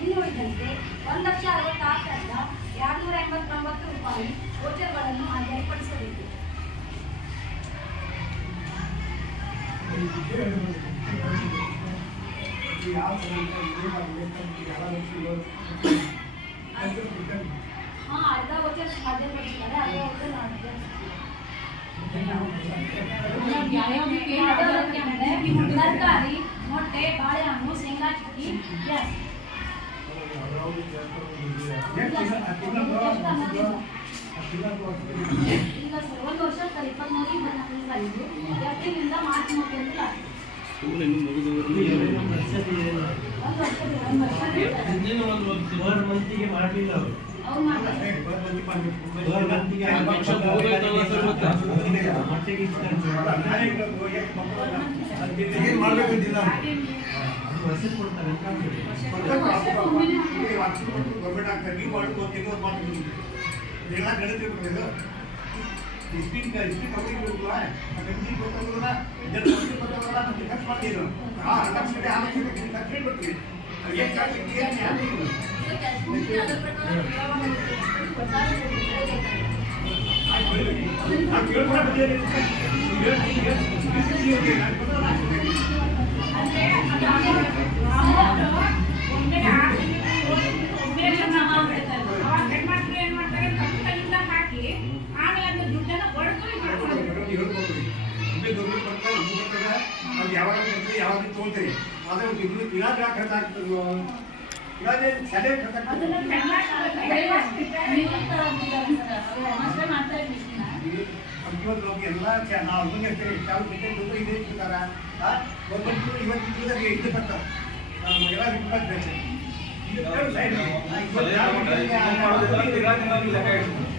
ಇನ್ನು ಉಳಿದಂತೆ ಒಂದು ಲಕ್ಷ ಅರವತ್ತಾರು ಸಾವಿರದ ಎರಡುನೂರ ಎಂಬತ್ತೊಂಬತ್ತು ರೂಪಾಯಿ ವೋಚರ್ಗಳನ್ನು ಹಾಜರುಪಡಿಸಬೇಕು ಹಾಂ ಅರ್ಧ ವೋಚರ್ ಹಾಜರುಪಡಿಸಿದ್ದಾರೆ ಅರ್ಧ ವೋಚರ್ ತರಕಾರಿ ಮೊಟ್ಟೆ ಬಾಳೆಹಣ್ಣು ಶೇಂಗಾ ಚುಕ್ಕಿ ಗ್ಯಾಸ್ ಇಲ್ಲ ಸರ್ ಇನ್ನು ಒಂದು ವರ್ಷ ಮಾಡಲಿಲ್ಲ ಅವರು ವರ್ಷಕ್ಕೆ ಕೊಡ್ತಾರೆ ಅಂತ ಅಂದ್ರು. ಯಾವಾಗ ಯಾವಾಗ ತೋಳ್ತೀರಿ ಅದೇ ಇದು ಇಲಾಖ ಖರ್ಚು ಆಗ್ತದೆ ಇವಾಗ ಸಲಹೆ ಖರ್ಚು ಆಗ್ತದೆ ಇವತ್ತು ನಮ್ಗೆ ಎಲ್ಲ ಚ- ನಾವು ಅರ್ಧ ಹೇಳ್ತೇವೆ ಚಾಲು ಬಿಟ್ಟೆ ದುಡ್ಡು ಇದೆ ಇಟ್ಟಿರ್ತಾರ ಒಬ್ಬೊಬ್ಬರು ಇವತ್ತು ಇಟ್ಟಿದ್ದಾರೆ ಇದು ಬರ್ತಾರೆ ನಾವು ಎಲ್ಲ ಇಟ್ಕೊಳ್ಬೇಕು ಇದು ಯಾವಾಗ ಯಾವಾಗ ಇವತ್ತು ಯಾವ ಮಕ್ಕಳಿಗೆ ಇಬ್ಬರು ನಮ್ಗೆ ಆಗ್ತದೆ ನೀವು. ಅಲ್ಲ, ಇದು ಸೆಂಟ್ರ್ ಹೋಗಿ ಅಂದ್ರೆ. ಅಲ್ಲಿ ಇರೋದ್ರ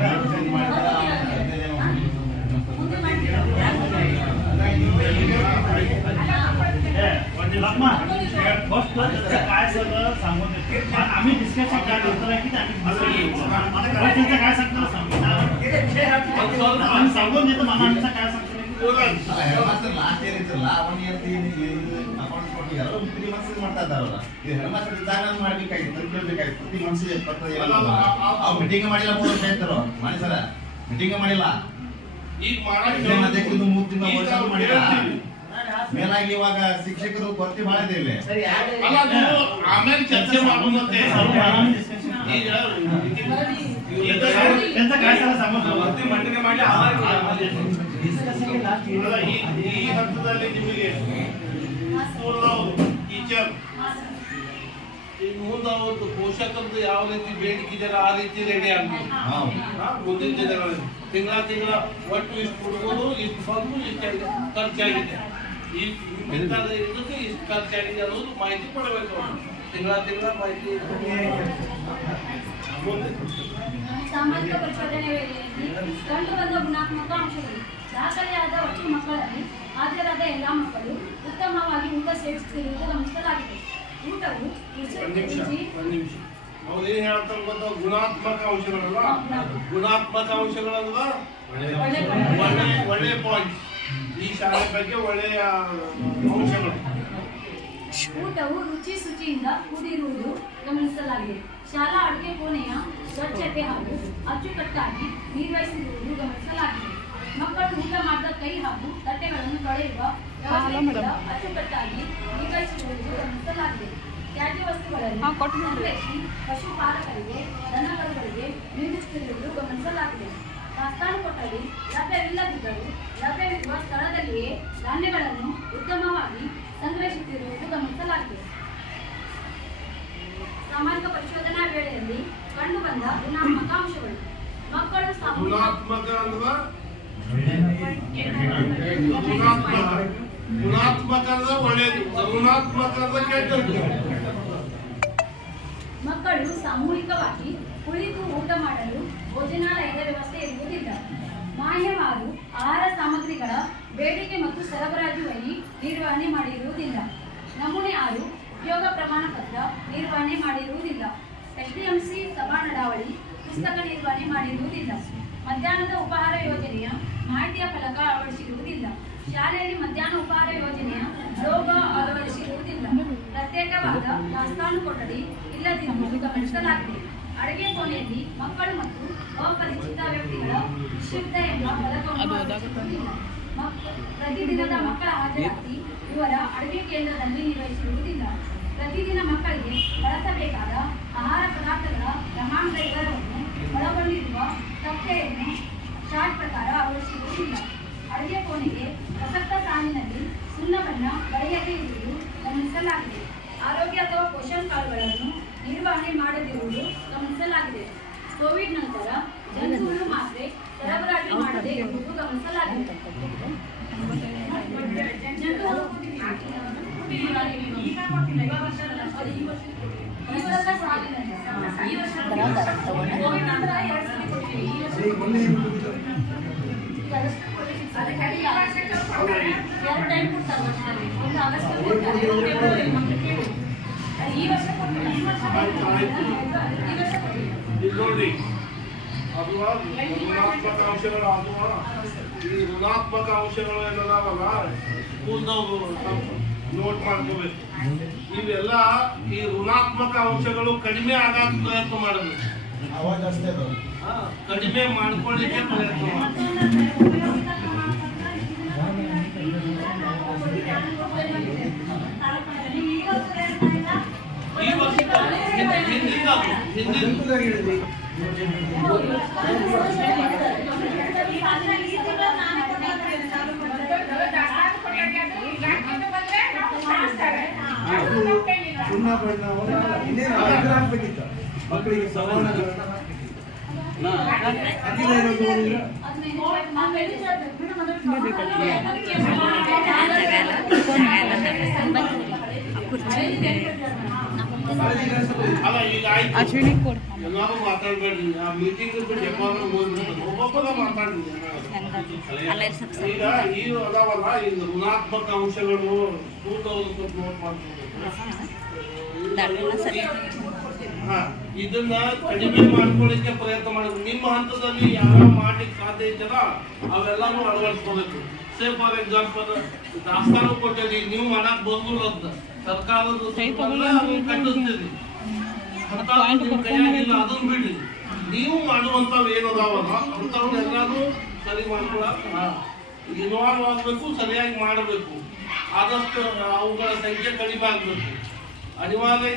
फर्स्ट काय सगळं सांगून देतो आम्ही डिस्कशन काय करतो की आम्ही त्यांचं काय सांगतो सांगू ಇದೆ ವಿಷಯ ಹೇಳ್ತೀನಿ. आम्ही सांगून देतो मला आमचं काय सांगतो ಲಾಸ್ಟ್ ಇಯರ್ ಇತ್ತಲ್ಲ ಒನ್ ಇಯರ್ ಅಕೌಂಟ್ ಕೊಟ್ಟು ಎಲ್ಲರೂ ತ್ರೀ ಮಂತ್ಸ್ ಮಾಡ್ತಾ ಇದ್ದಾರಲ್ಲ ಇದು ಹೆಣ್ಮಕ್ಳು ಇದ್ದಾಗ ಮಾಡ್ಬೇಕಾಗಿತ್ತು ತಿಳ್ಕೊಳ್ಬೇಕಾಗಿತ್ತು ಪ್ರತಿ ಮಂತ್ಸ್ ಅವ್ರು ಮೀಟಿಂಗ್ ಮಾಡಿಲ್ಲ ಮೂರು ವರ್ಷ ಆಯ್ತಾರ ಮಾಡಿ ಸರ ಮೀಟಿಂಗ್ ಮಾಡಿಲ್ಲ ಈಗ ಎಕ್ಸಾಮ್ ಅಧ್ಯಕ್ಷರು ಮೂರು ತಿಂಗಳು ವರ್ಷ ಮಾಡಿಲ್ಲ ಹೇಳ್ತೀವಿ. ಮೇಲಾಗಿ ಇವಾಗ ಶಿಕ್ಷಕರು ಭರ್ತಿ ಬಹಳ ಇದೆ ಇಲ್ಲಿ ಅಲ್ಲ ನೀವು ಆಮೇಲೆ ಚರ್ಚೆ ಮಾಡುವಂತೆ ಈಗ ಎಂತ ಕಾರ್ಯಕ್ರಮ ಸಂಬಂಧ? ಈ ಹಂತದಲ್ಲಿ ನಿಮಗೆ ಟೀಚರ್ ಈಗ ಮುಂದೆ ಅವತ್ತು ಪೋಷಕರದ್ದು ಯಾವ ರೀತಿ ಬೇಡಿಕೆ ಇದೆಯಲ್ಲ ಆ ರೀತಿ ರೆಡಿ ಆಗ್ಬೋದು ಮುಂದಿನ ದಿನಗಳಲ್ಲಿ. ತಿಂಗಳ ತಿಂಗಳ ಒಟ್ಟು ಇಷ್ಟು ಕೊಡ್ಬೋದು ಇಷ್ಟು ಬಂದು ಇಷ್ಟು ಖರ್ಚಾಗಿದೆ. ಈ ಇದಕ್ಕೆ ಇಷ್ಟು ಖರ್ಚಾಗಿದೆ ಅನ್ನೋದು ಮಾಹಿತಿ ಕೊಡಬೇಕು. ತಿಂಗಳ ತಿಂಗಳ ಮಾಹಿತಿ ಸಾಮಾಜಿಕ ಪರಿಶೋಧನೆ ವೇಳೆಯಲ್ಲಿ ಕಂಡುಬಂದ ಗುಣಾತ್ಮಕ ಅಂಶಗಳು. ದಾಖಲೆಯಾದ ಒಟ್ಟು ಮಕ್ಕಳಲ್ಲಿ ಹಾಜರಾದ ಎಲ್ಲ ಮಕ್ಕಳು ಉತ್ತಮವಾಗಿ ಊಟ ಸೇವಿಸುತ್ತಿರುವುದು ಗಮನಿಸಲಾಗಿದೆ. ಊಟವು ಅವ್ರು ಏನ್ ಹೇಳ್ತಾರೆ ಗೊತ್ತಾ? ಗುಣಾತ್ಮಕ ಅಂಶಗಳಲ್ಲ ಗುಣಾತ್ಮಕ. ಅಂಶಗಳಲ್ಲ ಒಳ್ಳೆ ಒಳ್ಳೆ ಪಾಯಿಂಟ್ ಈ ಶಾಲೆ ಬಗ್ಗೆ ಒಳ್ಳೆಯ ಅಂಶಗಳು. ಊಟವು ರುಚಿ ಶುಚಿಯಿಂದ ಕೂಡಿರುವುದು ಗಮನಿಸಲಾಗಿದೆ. ಶಾಲಾ ಅಡುಗೆ ಕೋಣೆಯ ಸ್ವಚ್ಛತೆ ಹಾಗೂ ಅಚ್ಚುಕಟ್ಟಾಗಿ ನಿರ್ವಹಿಸಿರುವುದು ಗಮನಿಸಲಾಗಿದೆ. ಮಕ್ಕಳು ಊಟ ಮಾಡಿದ ಕೈ ಹಾಗೂ ತಟ್ಟೆಗಳನ್ನು ತೊಳೆಯುವ ಅಚ್ಚುಕಟ್ಟಾಗಿ ನಿರ್ವಹಿಸಿರುವುದು ಗಮನಿಸಲಾಗಿದೆ. ತ್ಯಾಜ್ಯ ವಸ್ತುಗಳನ್ನು ಸಂಗ್ರಹಿಸಿ ಪಶುಪಾಲಕರಿಗೆ ದನಕರುಗಳಿಗೆ ನೀಡುತ್ತಿರುವುದು ಗಮನಿಸಲಾಗಿದೆ. ದಾಸ್ತಾನು ಕೊಠಡಿ ಲಭ್ಯವಿಲ್ಲದಿದ್ದರೂ ಲಭ್ಯವಿರುವ ಸ್ಥಳದಲ್ಲಿಯೇ ಧಾನ್ಯಗಳನ್ನು ಉತ್ತಮವಾಗಿ ಸಂಗ್ರಹಿಸುತ್ತಿರುವುದು ಗಮನಿಸಲಾಗಿದೆ. ಸಾಮಾಜಿಕ ಪರಿಶೋಧನಾ ವೇಳೆಯಲ್ಲಿ ಕಂಡುಬಂದ ಗುಣಾತ್ಮಕ ಅಂಶಗಳು. ಮಕ್ಕಳು ಋಣಾತ್ಮಕ ಮಕ್ಕಳು ಸಾಮೂಹಿಕವಾಗಿ ಕುಳಿತು ಊಟ ಮಾಡಲು ಭೋಜನಾಲಯದ ವ್ಯವಸ್ಥೆ ಇರುವುದಿಲ್ಲ ಮಾನ್ಯವಾದ ಆಹಾರ ಸಾಮಗ್ರಿಗಳ ಬೇಡಿಕೆ ಮತ್ತು ಸರಬರಾಜುವಲ್ಲಿ ನಿರ್ವಹಣೆ ಮಾಡಿರುವುದಿಲ್ಲ. ನಮೂನೆ ಆರು ಉದ್ಯೋಗ ಪ್ರಮಾಣ ಪತ್ರ ನಿರ್ವಹಣೆ ಮಾಡಿರುವುದಿಲ್ಲ. ಎಸ್ಡಿಎಂಸಿ ಸಭಾ ನಡಾವಳಿ ಪುಸ್ತಕ ನಿರ್ವಹಣೆ ಮಾಡಿರುವುದಿಲ್ಲ. ಮಧ್ಯಾಹ್ನದ ಉಪಹಾರ ಯೋಜನೆಯ ಮಾಹಿತಿಯ ಫಲಕ ಅಳವಡಿಸಿರುವುದಿಲ್ಲ. ಶಾಲೆಯಲ್ಲಿ ಮಧ್ಯಾಹ್ನ ಉಪಹಾರ ಯೋಜನೆಯ ಲೋಗ ಅಳವಡಿಸಿರುವುದಿಲ್ಲ. ಪ್ರತ್ಯೇಕವಾದ ದಾಸ್ತಾನು ಕೊಠಡಿ ಇಲ್ಲದಿರುವುದು ಗಮನಿಸಲಾಗಿದೆ. ಅಡುಗೆ ಕೋಣೆಯಲ್ಲಿ ಮಕ್ಕಳು ಮತ್ತು ಅಪರಿಚಿತ ವ್ಯಕ್ತಿಗಳ ನಿಷಿದ್ಧ ಎಂಬ ಫಲಕವನ್ನು ಪ್ರತಿದಿನದ ಮಕ್ಕಳ ಹಾಜರಾತಿ ಇವರ ಅಡುಗೆ ಕೇಂದ್ರದಲ್ಲಿ ನಿರ್ವಹಿಸಿರುವುದಿಲ್ಲ. ಪ್ರತಿದಿನ ಮಕ್ಕಳಿಗೆ ಬಳಸಬೇಕಾದ ಆಹಾರ ಪದಾರ್ಥಗಳ ಪ್ರಮಾಣದ ವಿವರವನ್ನು ಒಳಗೊಂಡಿರುವ ತಪ್ಪೆಯನ್ನು ಚಾರ್ಟ್ ಪ್ರಕಾರ ಅಳವಡಿಸಿರುವುದಿಲ್ಲ ಅಡುಗೆ ಕೋಣೆಗೆ ಪ್ರಸಕ್ತ ಸಾಲಿನಲ್ಲಿ ಸುಣ್ಣವನ್ನು ಬರೆಯದೇ ಇರುವುದು ಗಮನಿಸಲಾಗಿದೆ. ಆರೋಗ್ಯ ಅಥವಾ ಪೋಷಣ್ ಕಾರ್ಡ್ಗಳನ್ನು ನಿರ್ವಹಣೆ ಮಾಡದಿರುವುದು ಗಮನಿಸಲಾಗಿದೆ ಕೋವಿಡ್ ನಂತರ ಜಂತುಹುಳು ಮಾತ್ರೆ ಸರಬರಾಜು ಮಾಡದೇ ಇರುವುದು ಗಮನಿಸಲಾಗಿದೆ ಜಂತುಹುಳು ಪ್ರಸಕ್ತ ಸಾಲಿನಲ್ಲಿ ಈ ವರ್ಷ ಕೋವಿಡ್ ನಂತರ ಎರಡು ಸಲ ಕೊಟ್ಟಿದ್ದೀವಿ. ಈ ವರ್ಷ ಈಗ ಮೊನ್ನೆ ಏನು ಕೊಟ್ಟಿದ್ದು? ಎರಡು ಟೈಮ್ ಕೊಡ್ತಾರೆ ವರ್ಷದಲ್ಲಿ. ಒಂದು ಆಗಸ್ಟ್ ಕೊಡ್ತಾರೆ, ಒಂದು ಫೆಬ್ರವರಿ ಮಕ್ಕಳಿಗೆ ಕೇಳಿ. ಅದು ಈ ವರ್ಷ ಕೊಟ್ಟಿಲ್ಲ, ಈ ವರ್ಷ ಆಯ್ತು, ಆಯ್ತು. ಈ ವರ್ಷ ಕೊಟ್ಟಿಲ್ಲ. ನೋಡಿ ಅಥವಾ ಋಣಾತ್ಮಕ ಅಂಶಗಳು ಅದು ಈ ಋಣಾತ್ಮಕ ಅಂಶಗಳು ಏನದಾವಲ್ಲ? ಸ್ಕೂಲ್ದವರು ನೋಟ್ ಮಾಡ್ಕೋಬೇಕು. ಇವೆಲ್ಲ ಈ ಋಣಾತ್ಮಕ ಅಂಶಗಳು ಕಡಿಮೆ ಆಗಾಕ ಪ್ರಯತ್ನ ಮಾಡಬೇಕು ಅದು. ಕಡಿಮೆ ಮಾಡ್ಕೊಳ್ಳಿಕ್ಕೆ ಪ್ರಯತ್ನ ಮಾಡಬೇಕು ಮಕ್ಕಳಿಗೆ ಸಮಾನ ಹಾಕ್ಬೇಕಿತ್ತು. ಕಾಳಜಿ ಕಳಿಸ್ಬೇಕು. ಅಲ್ಲ ಈ ಅದಾವಲ್ಲ ಈ ಋಣಾತ್ಮಕ ಅಂಶಗಳು ಹಾ ಇದನ್ನ ಕಡಿಮೆ ಮಾಡ್ಕೊಳ್ಳಿಕ್ಕೆ ಪ್ರಯತ್ನ ಮಾಡಬೇಕು ನಿಮ್ಮ ಹಂತದಲ್ಲಿ ಯಾವ ಮಾಡ್ಲಿಕ್ಕೆ ಸಾಧ್ಯ ಇದೆಯಲ್ಲ ಅವೆಲ್ಲಾನು ಅಳವಡಿಸ್ಕೋಬೇಕು. ಸೇ ಫಾರ್ ಎಕ್ಸಾಂಪಲ್ ದಾಸ್ತಾನು ಕೊಟ್ಟರಿ ನೀವು ಮಾಡಕ್ ಬಂದಿಲ್ಲ ಅಂತ. ಸರ್ಕಾರದ ಅದನ್ನ ಬಿಡ್ರಿ. ನೀವು ಮಾಡುವಂಥವು ಏನದಾವಲ್ಲ ಅಂಥವನ್ನೆಲ್ಲಾನು ಸರಿ ಮಾಡ್ಕೊಳಕ್ ಇನ್ವಾಲ್ವ್ ಆಗಬೇಕು ಸರಿಯಾಗಿ ಮಾಡಬೇಕು. ಆದಷ್ಟು ಅವುಗಳ ಸಂಖ್ಯೆ ಕಡಿಮೆ ಆಗ್ಬೇಕು. ಅನಿವಾರ್ಯ